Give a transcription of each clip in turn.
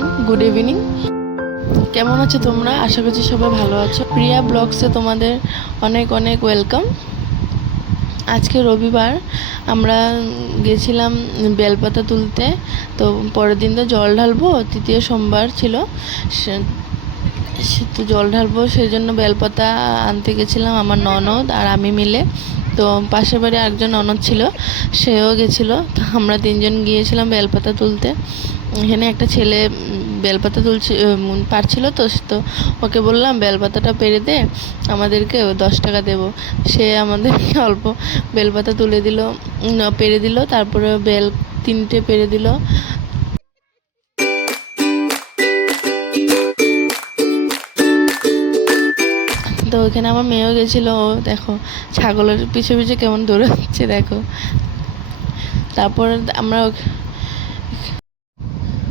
Everyone, good evening. কেমন আছো তোমরা? আশা করছি সবাই ভালো আছো। প্রিয়া ব্লগসে তোমাদের অনেক অনেক ওয়েলকাম। আজকে রবিবার, আমরা গেছিলাম বেলপাতা তুলতে। তো পরের দিন তো জল ঢালবো, তৃতীয় সোমবার ছিল, তো জল ঢালবো সেই জন্য বেলপাতা আনতে গেছিলাম আমার ননদ আর আমি মিলে। তো পাশের বাড়ি আরেকজন ননদ ছিল, সেও গেছিলো। তো আমরা তিনজন গিয়েছিলাম বেলপাতা তুলতে। এখানে একটা ছেলে বেলপাতা তুলছে পারছিল, তো তো ওকে বললাম বেলপাতাটা পেরে দে, আমাদেরকে 10 টাকা দেবো। সে আমাদেরকে অল্প বেলপাতা তুলে দিল, পেরে দিল, তারপরে বেল 3টে পেরে দিল। তো ওইখানে আমার মেয়েও গেছিলো, ও দেখো ছাগলের পিছে পিছে কেমন দৌড়াচ্ছে দেখো। তারপর আমরা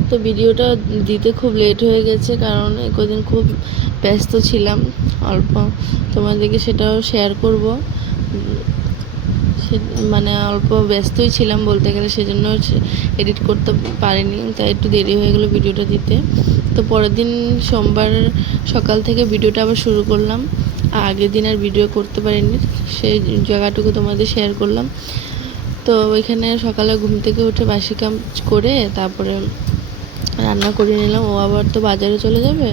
তো ভিডিওটা দিতে খুব লেট হয়ে গেছে, কারণ কদিন খুব ব্যস্ত ছিলাম। অল্প তোমাদেরকে সেটাও শেয়ার করব, মানে অল্প ব্যস্তই ছিলাম বলতে গেলে, সেজন্য এডিট করতে পারিনি, তাই একটু দেরি হয়ে গেলো ভিডিওটা দিতে। তো পরের দিন সোমবার সকাল থেকে ভিডিওটা আবার শুরু করলাম। আগের দিন আর ভিডিও করতে পারিনি, সেই জায়গাটুকু তোমাদের শেয়ার করলাম। তো ওইখানে সকালে ঘুম থেকে উঠে বাসি কাম করে তারপরে রান্না করে নিলাম। ও আবার তো বাজারে চলে যাবে,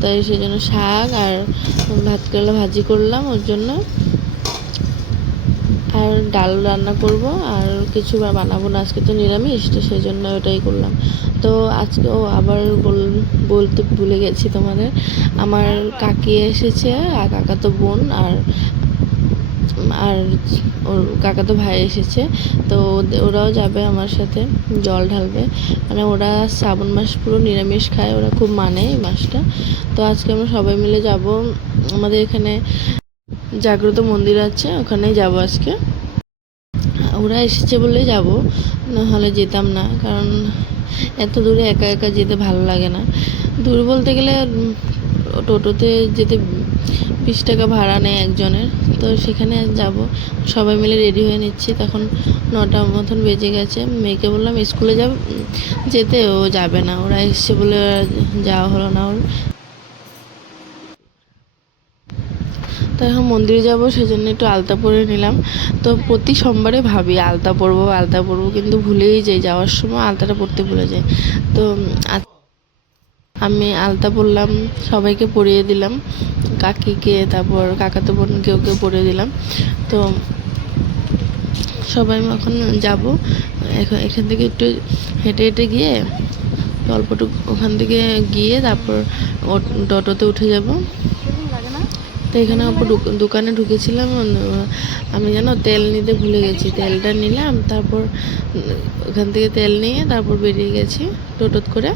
তাই সেই জন্য শাক আর ভাত কেরালা ভাজি করলাম ওর জন্য, আর ডাল রান্না করব, আর কিছু বানাবো না, আজকে তো নিরামিষ, তো সেই জন্য ওটাই করলাম। তো আজকে আবার বলতে ভুলে গেছি তোমাদের, আমার কাকি এসেছে, আর কাকাতো বোন আর আর ওর কাকাতো ভাই এসেছে। তো ওরাও যাবে আমার সাথে, জল ঢালবে। মানে ওরা শ্রাবণ মাস পুরো নিরামিষ খায়, ওরা খুব মানে এই মাসটা। তো আজকে আমরা সবাই মিলে যাব, আমাদের এখানে জাগ্রত মন্দির আছে, ওখানেই যাব আজকে। ওরা এসেছে বলেই যাব, নাহলে যেতাম না, কারণ এত দূরে একা একা যেতে ভালো লাগে না। দূর বলতে গেলে টোটোতে যেতে 20 টাকা ভাড়া নেয় একজনের, তো সেখানে যাব। সবাই মিলে রেডি হয়ে নিচ্ছি, তখন 9টা মতন বেজে গেছে। মেয়েকে বললাম স্কুলে যেতে, ও যাবে না, ওরা এসছে বলে যাওয়া হলো না ওর। তো এখন মন্দিরে যাবো, সেজন্য একটু আলতা পরে নিলাম। তো প্রতি সোমবারে ভাবি আলতা পরবো আলতা পরবো, কিন্তু ভুলেই যাই, যাওয়ার সময় আলতাটা পরতে ভুলে যাই। তো আমি আলতা পরলাম, সবাইকে পরিয়ে দিলাম, কাকিকে, তারপর কাকাতো বোনকেও পরিয়ে দিলাম। তো সবাই এখন যাব, এখান থেকে একটু হেঁটে হেঁটে গিয়ে অল্পটুকু ওখান থেকে গিয়ে তারপর টোটোতে উঠে যাব। তো এখানে দোকানে ঢুকেছিলাম, আমি জানো তেল নিতে ভুলে গেছি, তেলটা নিলাম, তারপর ওখান থেকে তেল নিয়ে তারপর বেরিয়ে গেছি টোটোত করে।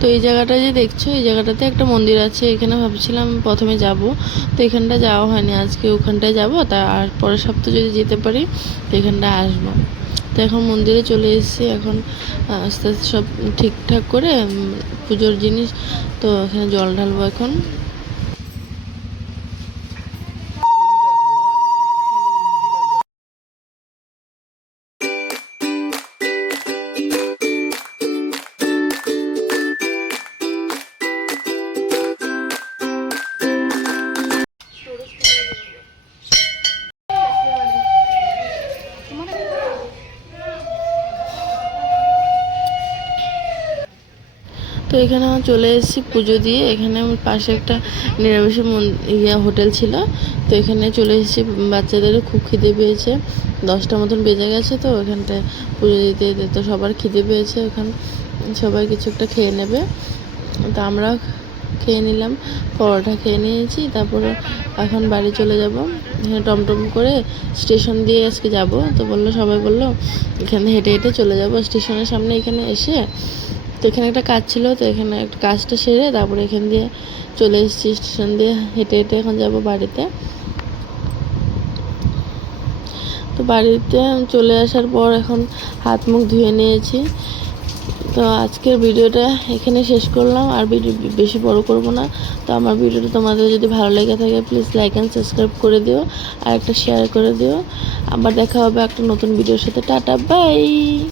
তো এই জায়গাটা যে দেখছো, এই জায়গাটাতে একটা মন্দির আছে, এখানে ভাবছিলাম প্রথমে যাব, তো এখানটা যাওয়া হয়নি, আজকে ওখানটায় যাব, তা আর পরের সপ্তাহে যদি যেতে পারি তো এখানটায় আসবো। তো এখন মন্দিরে চলে এসেছি, এখন আস্তে আস্তে সব ঠিকঠাক করে পুজোর জিনিস, তো এখানে জল ঢালবো এখন। তো এখানে আমার চলে এসেছি পুজো দিয়ে। এখানে আমার পাশে একটা নিরামিষ হোটেল ছিল, তো এখানে চলে এসেছি। বাচ্চাদেরও খুব খিদে পেয়েছে, 10টা মতন বেজে গেছে, তো ওখানটায় পুজো দিতে দিতে তো সবার খিদে পেয়েছে, ওখানে সবাই কিছু একটা খেয়ে নেবে। তো আমরা খেয়ে নিলাম, পরোটা খেয়ে নিয়েছি, তারপরে এখন বাড়ি চলে যাব। এখানে টমটম করে স্টেশন দিয়ে আজকে যাব, তো সবাই বললো এখানে হেঁটে হেঁটে চলে যাব স্টেশনের সামনে। এখানে এসে তো এখানে একটা কাজ ছিল, তো এখানে একটা কাজটা সেরে তারপরে এখান দিয়ে চলে এসেছি স্টেশন দিয়ে হেঁটে হেঁটে, এখন যাব বাড়িতে। তো বাড়িতে চলে আসার পর এখন হাত মুখ ধুয়ে নিয়েছি। তো আজকের ভিডিওটা এখানে শেষ করলাম, আর ভিডিও বেশি বড় করব না। তো আমার ভিডিওটা তোমাদের যদি ভালো লেগে থাকে প্লিজ লাইক অ্যান্ড সাবস্ক্রাইব করে দিও, আর একটা শেয়ার করে দিও। আবার দেখা হবে একটা নতুন ভিডিওর সাথে। Tata bye.